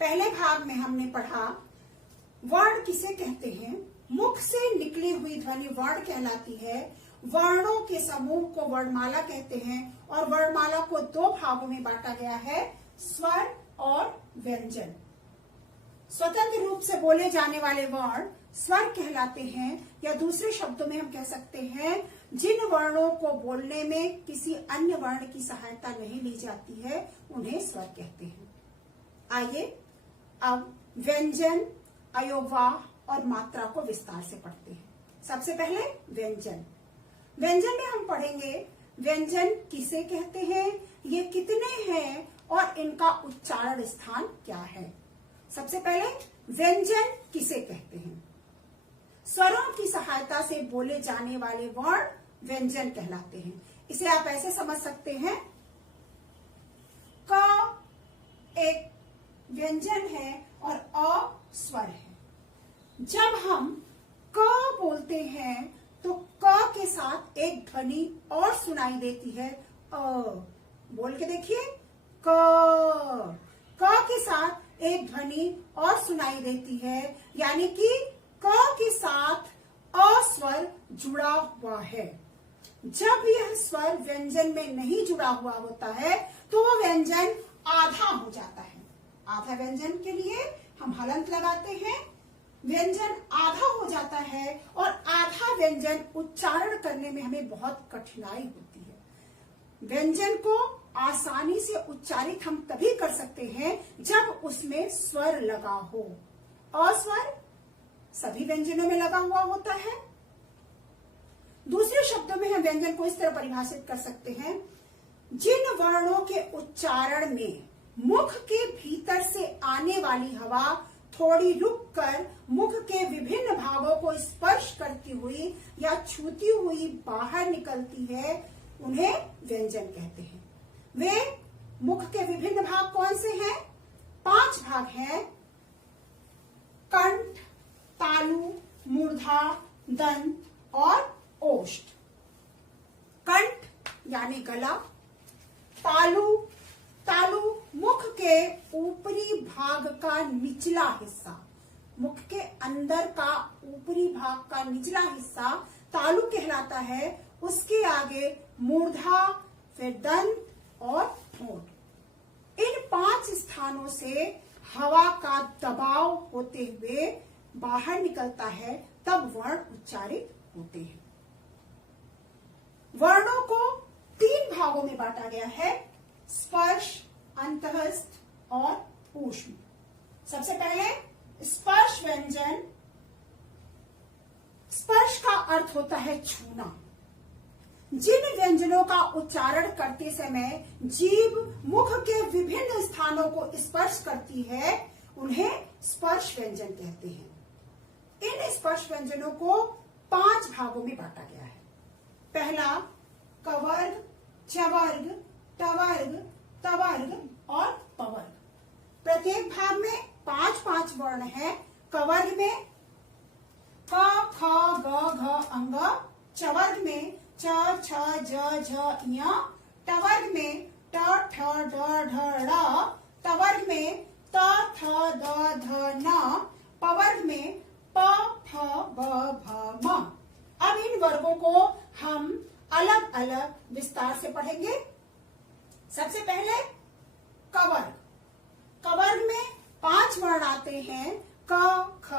पहले भाग में हमने पढ़ा वर्ण किसे कहते हैं, मुख से निकली हुई ध्वनि वर्ण कहलाती है। वर्णों के समूह को वर्णमाला कहते हैं और वर्णमाला को दो भागों में बांटा गया है, स्वर और व्यंजन। स्वतंत्र रूप से बोले जाने वाले वर्ण स्वर कहलाते हैं, या दूसरे शब्दों में हम कह सकते हैं जिन वर्णों को बोलने में किसी अन्य वर्ण की सहायता नहीं ली जाती है उन्हें स्वर कहते हैं। आइए अब व्यंजन, अयोगवाह और मात्रा को विस्तार से पढ़ते हैं। सबसे पहले व्यंजन। व्यंजन में हम पढ़ेंगे व्यंजन किसे कहते हैं, ये कितने हैं और इनका उच्चारण स्थान क्या है। सबसे पहले व्यंजन किसे कहते हैं। स्वरों की सहायता से बोले जाने वाले वर्ण व्यंजन कहलाते हैं। इसे आप ऐसे समझ सकते हैं, क एक व्यंजन है और अ स्वर है। जब हम क बोलते हैं तो क के साथ एक ध्वनि और सुनाई देती है, अ। बोल के देखिए, क के साथ एक ध्वनि और सुनाई देती है, यानी कि क के साथ अ स्वर जुड़ा हुआ है। जब यह स्वर व्यंजन में नहीं जुड़ा हुआ होता है तो वो व्यंजन आधा हो जाता है। आधा व्यंजन के लिए हम हलंत लगाते हैं, व्यंजन आधा हो जाता है और आधा व्यंजन उच्चारण करने में हमें बहुत कठिनाई होती है। व्यंजन को आसानी से उच्चारित हम तभी कर सकते हैं जब उसमें स्वर लगा हो। अस्वर सभी व्यंजनों में लगा हुआ होता है। दूसरे शब्दों में हम व्यंजन को इस तरह परिभाषित कर सकते हैं, जिन वर्णों के उच्चारण में मुख के भीतर से आने वाली हवा थोड़ी रुककर मुख के विभिन्न भागों को स्पर्श करती हुई या छूती हुई बाहर निकलती है, उन्हें व्यंजन कहते हैं। वे मुख के विभिन्न भाग कौन से हैं? 5 भाग हैं, कंठ, तालु, मूर्धा, दंत और ओष्ठ। कंठ यानी गला, तालु मुख के ऊपरी भाग का निचला हिस्सा, मुख के अंदर का ऊपरी भाग का निचला हिस्सा तालु कहलाता है। उसके आगे मूर्धा, फिर दंत और ठोंठ। इन 5 स्थानों से हवा का दबाव होते हुए बाहर निकलता है, तब वर्ण उच्चारित होते हैं। वर्णों को 3 भागों में बांटा गया है, स्पर्श, अंतःस्थ और ऊष्म। सबसे पहले स्पर्श व्यंजन। स्पर्श का अर्थ होता है छूना। जिन व्यंजनों का उच्चारण करते समय जीभ मुख के विभिन्न स्थानों को स्पर्श करती है, उन्हें स्पर्श व्यंजन कहते हैं। इन स्पर्श व्यंजनों को 5 भागों में बांटा गया है। पहला कवर्ग, चवर्ग, टवर्ग, तवर्ग और पवर्ग। प्रत्येक भाग में 5-5 वर्ण हैं। कवर्ग में क, ख, ग, घ, अंग। चवर्ग में च, छ, ज, झ, ञ। टवर्ग में ट, ठ, ड, ढ, ड़। तवर्ग में त, थ, द, ध, न। पवर्ग में प, फ, ब, भ, म। अब इन वर्गों को हम अलग अलग विस्तार से पढ़ेंगे। सबसे पहले कवर्ग। कवर्ग में 5 वर्ण आते हैं, क, ख,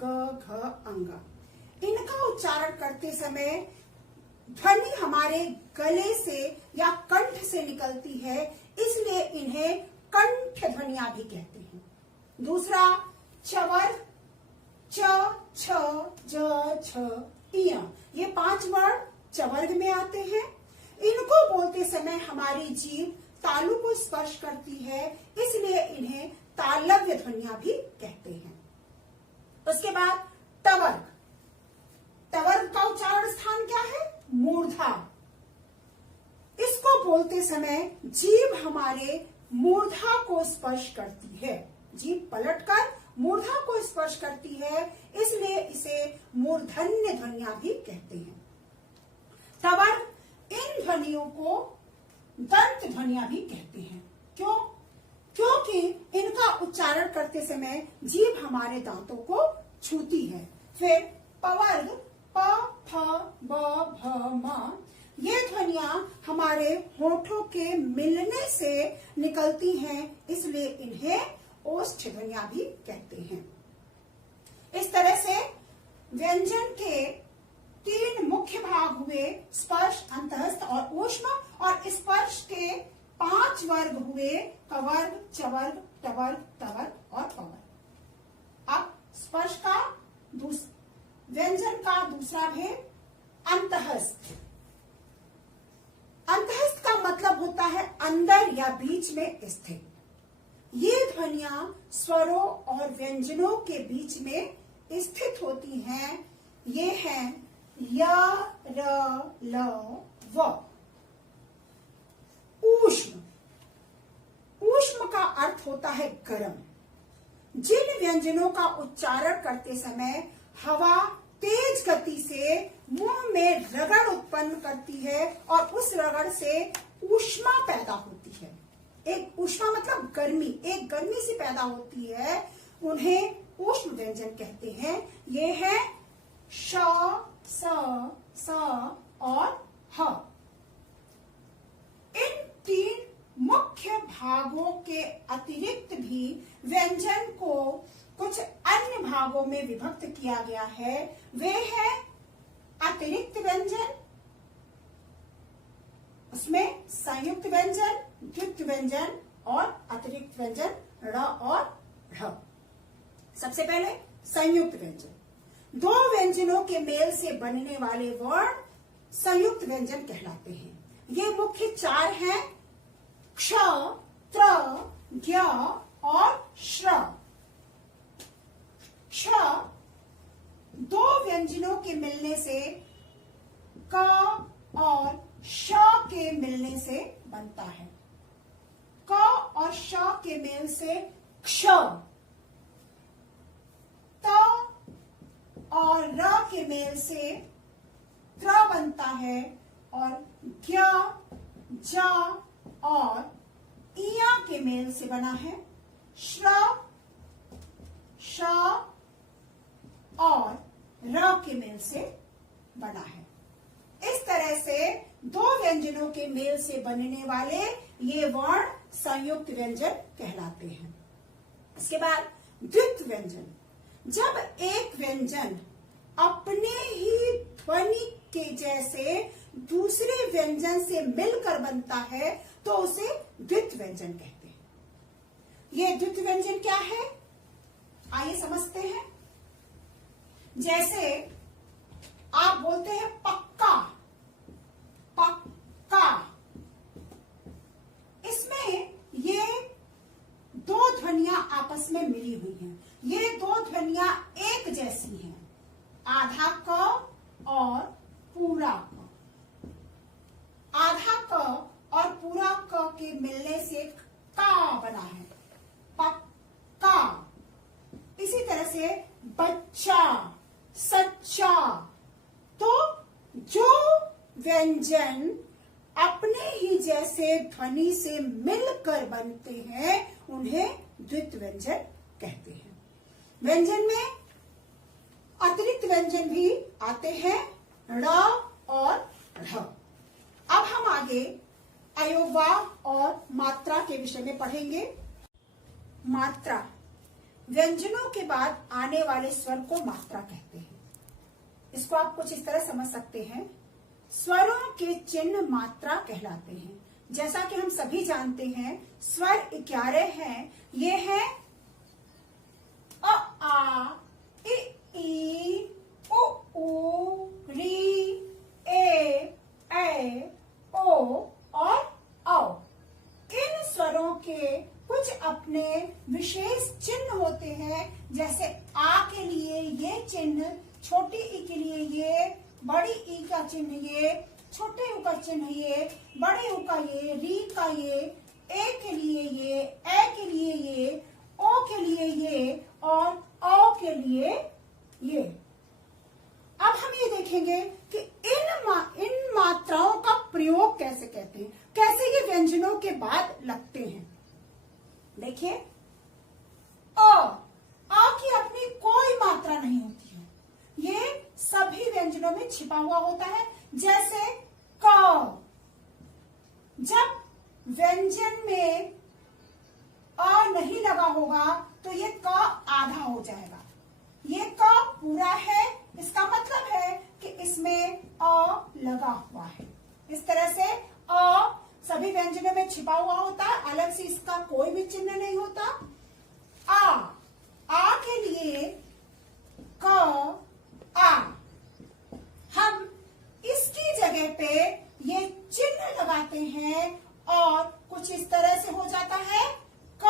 ग, घ, अंग। इनका उच्चारण करते समय ध्वनि हमारे गले से या कंठ से निकलती है, इसलिए इन्हें कंठ ध्वनियां भी कहते हैं। दूसरा चवर्ग, च, छ, ज, छ, ञ। ये 5 वर्ण चवर्ग में आते हैं। इनको बोलते समय हमारी जीभ तालु को स्पर्श करती है, इसलिए इन्हें तालव्य ध्वनियां भी कहते हैं। उसके बाद तवर्ग। तवर्ग का उच्चारण स्थान क्या है? मूर्धा। इसको बोलते समय जीभ हमारे मूर्धा को स्पर्श करती है, जीभ पलटकर मूर्धा को स्पर्श करती है, इसलिए इसे मूर्धन्य ध्वनियां भी कहते हैं। तवर्ग इन ध्वनियों को दंत ध्वनियां भी कहते हैं। क्यों? क्योंकि इनका उच्चारण करते समय जीभ हमारे दांतों को छूती है। फिर पवर्ग प, फ, ब, भ, म, ये ध्वनियां हमारे होठों के मिलने से निकलती हैं, इसलिए इन्हें ओष्ठ ध्वनियां भी कहते हैं। इस तरह से व्यंजन के 3 मुख्य भाग हुए, स्पर्श, अंतःस्थ और ऊष्म, और स्पर्श के 5 वर्ग हुए, कवर्ग, चवर्ग, टवर्ग, तवर्ग और पवर्ग। अब स्पर्श का व्यंजन का दूसरा भेद अंतःस्थ। अंतःस्थ का मतलब होता है अंदर या बीच में स्थित। ये ध्वनियां स्वरों और व्यंजनों के बीच में स्थित होती हैं। ये हैं य, र, ल, व। ऊष्म। ऊष्म का अर्थ होता है गर्म। जिन व्यंजनों का उच्चारण करते समय हवा तेज गति से मुंह में रगड़ उत्पन्न करती है और उस रगड़ से ऊष्मा पैदा होती है, एक ऊष्मा मतलब गर्मी, एक गर्मी से पैदा होती है, उन्हें ऊष्म व्यंजन कहते हैं। ये है श, स और ह। इन 3 मुख्य भागों के अतिरिक्त भी व्यंजन को कुछ अन्य भागों में विभक्त किया गया है। वे है अतिरिक्त व्यंजन, उसमें संयुक्त व्यंजन, द्वित्व व्यंजन और अतिरिक्त व्यंजन ड़ और ढ़। सबसे पहले संयुक्त व्यंजन। 2 व्यंजनों के मेल से बनने वाले वर्ण संयुक्त व्यंजन कहलाते हैं। ये मुख्य 4 हैं, क्ष, त्र, ज्ञ और श्र। क्ष 2 व्यंजनों के मिलने से क और श के मिलने से बनता है। क और श के मेल से क्ष, त और र के मेल से त्र बनता है, और ज्ञ, ज और इया के मेल से बना है श्र, श और र के मेल से बना है। इस तरह से 2 व्यंजनों के मेल से बनने वाले ये वर्ण संयुक्त व्यंजन कहलाते हैं। इसके बाद द्वित्व व्यंजन। जब एक व्यंजन अपने ही ध्वनि के जैसे दूसरे व्यंजन से मिलकर बनता है तो उसे द्वित्व व्यंजन कहते हैं। ये द्वित्व व्यंजन क्या है, आइए समझते हैं। जैसे आप बोलते हैं पक्का, पक्का, इसमें ये 2 ध्वनियां आपस में मिली हुई हैं। ये 2 ध्वनियां एक जैसी हैं, आधा क और पूरा क। आधा क और पूरा क के मिलने से का बना है, पक्का। इसी तरह से बच्चा, सच्चा। तो जो व्यंजन अपने ही जैसे ध्वनि से मिलकर बनते हैं उन्हें द्वित्व व्यंजन कहते हैं। व्यंजन में अतिरिक्त व्यंजन भी आते हैं, ड़ और ढ़। अब हम आगे अयोगवाग और मात्रा के विषय में पढ़ेंगे। मात्रा, व्यंजनों के बाद आने वाले स्वर को मात्रा कहते हैं। इसको आप कुछ इस तरह समझ सकते हैं, स्वरों के चिन्ह मात्रा कहलाते हैं। जैसा कि हम सभी जानते हैं स्वर 11 हैं। ये है अ, आ, ई, उ, री, ए, ओ और औ। इन स्वरों के कुछ अपने विशेष चिन्ह होते हैं। जैसे आ के लिए ये चिन्ह, छोटी ई के लिए ये, बड़ी ई का चिन्ह ये, छोटे ऊ का चिन्ह ये, बड़े ऊ का ये, री का ये, ए के लिए ये, ए के लिए ये, ओ के लिए ये और औ के लिए ये। अब हम ये देखेंगे कि इन मात्राओं का प्रयोग कैसे कहते हैं, कैसे ये व्यंजनों के बाद लगते हैं। देखिए अ की अपनी कोई मात्रा नहीं होती है, ये सभी व्यंजनों में छिपा हुआ होता है। जैसे क, जब व्यंजन में अ नहीं लगा होगा तो ये क आधा हो जाएगा। ये क पूरा है, इसका मतलब है कि इसमें अ लगा हुआ है। इस तरह से अ सभी व्यंजनों में छिपा हुआ होता है, अलग से इसका कोई भी चिन्ह नहीं होता। आ के लिए क आ, हम इसकी जगह पे ये चिन्ह लगाते हैं और कुछ इस तरह से हो जाता है क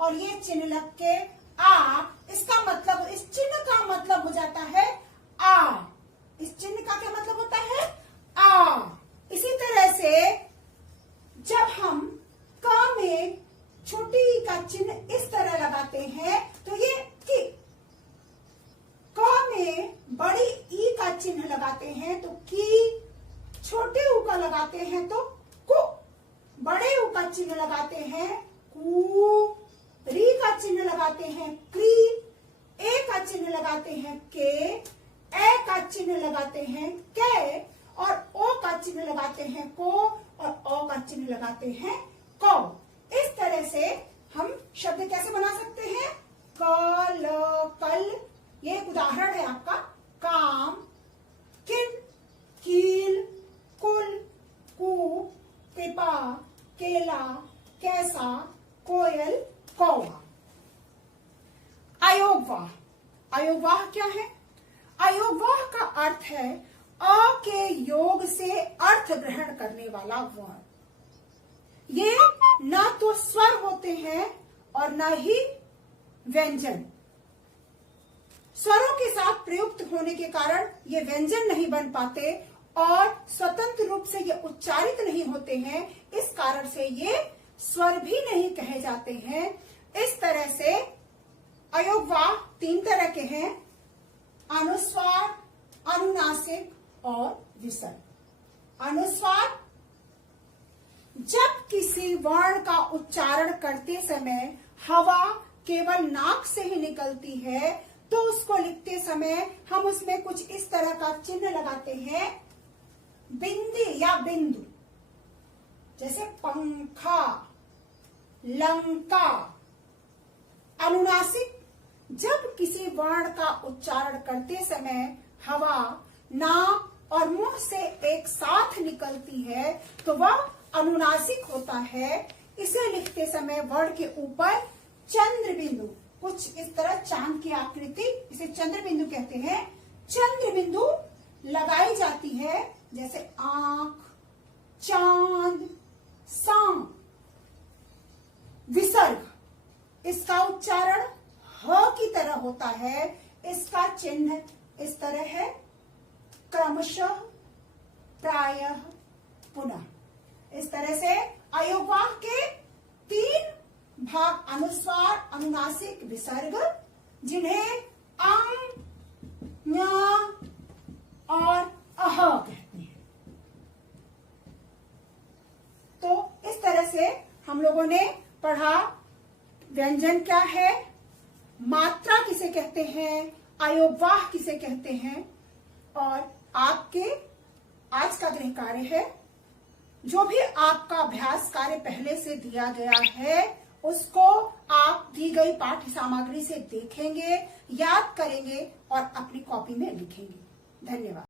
और ये चिन्ह लग के आ, इसका मतलब, इस चिन्ह का मतलब हो जाता है आ। इस चिन्ह का क्या मतलब होता है? आ। इसी तरह से जब हम क में छोटी ई का चिन्ह इस तरह लगाते हैं तो ये कि, क में बड़ी ई का चिन्ह लगाते हैं तो की, छोटे ऊ का लगाते हैं तो कु, बड़े ऊ का चिन्ह लगाते हैं कु, री का चिन्ह लगाते हैं क्री, ए का चिन्ह लगाते हैं के, ए का चिन्ह लगाते हैं के, और ओ का चिन्ह लगाते हैं को, और ओ का चिन्ह लगाते हैं को। इस तरह से हम शब्द कैसे बना सकते हैं? कल, कल, ये एक उदाहरण है आपका। काम, किन, कील, कुल, कू, कृपा, केला, कैसा, कोयल, कौवा। अयोगवाह, अयोगवाह क्या है? अयोगवाह का अर्थ है अ के योग से अर्थ ग्रहण करने वाला वर्ण। ये न तो स्वर होते हैं और न ही व्यंजन। स्वरों के साथ प्रयुक्त होने के कारण ये व्यंजन नहीं बन पाते और स्वतंत्र रूप से ये उच्चारित नहीं होते हैं, इस कारण से ये स्वर भी नहीं कहे जाते हैं। इस तरह से अयोगवाह तीन तरह के हैं: अनुस्वार, अनुनासिक और विसर्ग। अनुस्वार, जब किसी वर्ण का उच्चारण करते समय हवा केवल नाक से ही निकलती है तो उसको लिखते समय हम उसमें कुछ इस तरह का चिन्ह लगाते हैं, बिंदी या बिंदु। जैसे पंखा, लंका। अनुनासिक, जब किसी वर्ण का उच्चारण करते समय हवा नाक और मुंह से एक साथ निकलती है तो वह अनुनासिक होता है। इसे लिखते समय वर्ण के ऊपर चंद्र बिंदु, कुछ इस तरह चांद की आकृति, इसे चंद्र बिंदु कहते हैं, चंद्र बिंदु लगाई जाती है। जैसे आंख, चांद, सांप। विसर्ग, इसका उच्चारण ह की तरह होता है। इसका चिन्ह इस तरह है, क्रमशः, प्रायः, पुनः। इस तरह से अयोगवाह के तीन भाग अनुस्वार, अनुनासिक, विसर्ग, जिन्हें अं, ञ और अह कहते हैं। तो इस तरह से हम लोगों ने पढ़ा व्यंजन क्या है, मात्रा किसे कहते हैं, अयोगवाह किसे कहते हैं, और आपके आज का गृह कार्य है, जो भी आपका अभ्यास कार्य पहले से दिया गया है उसको आप दी गई पाठ्य सामग्री से देखेंगे, याद करेंगे और अपनी कॉपी में लिखेंगे। धन्यवाद।